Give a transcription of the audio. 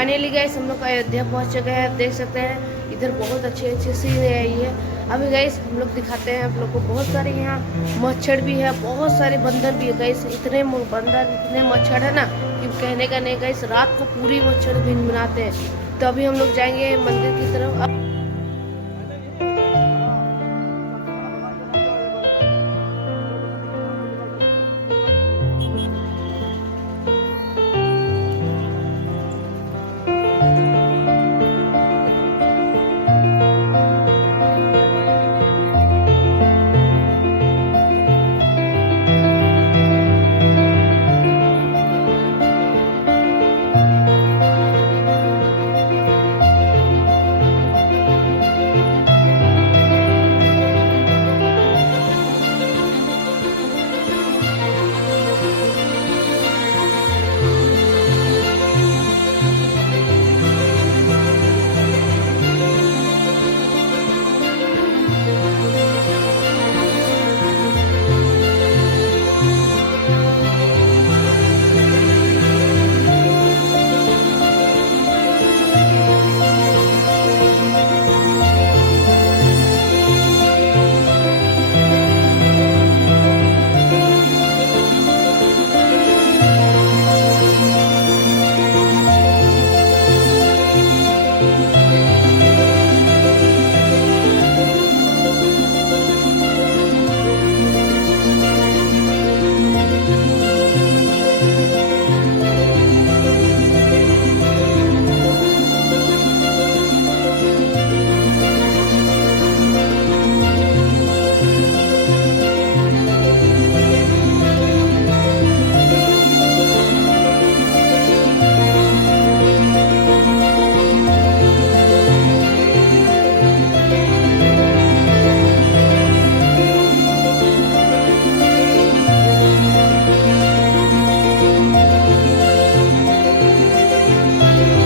Finally guys हम लोग अयोध्या पहुंच चुके हैं। देख सकते हैं इधर बहुत अच्छी अच्छी सीन आई है। अभी गाइस हम लोग दिखाते हैं आप लोग को। बहुत सारे यहाँ मच्छर भी है, बहुत सारे बंदर भी है गाइस। इतने बंदर इतने मच्छर है ना कि कहने का नहीं गाइस। रात को पूरी मच्छर भिनभिनाते हैं। तो अभी हम लोग जाएंगे मंदिर की तरफ।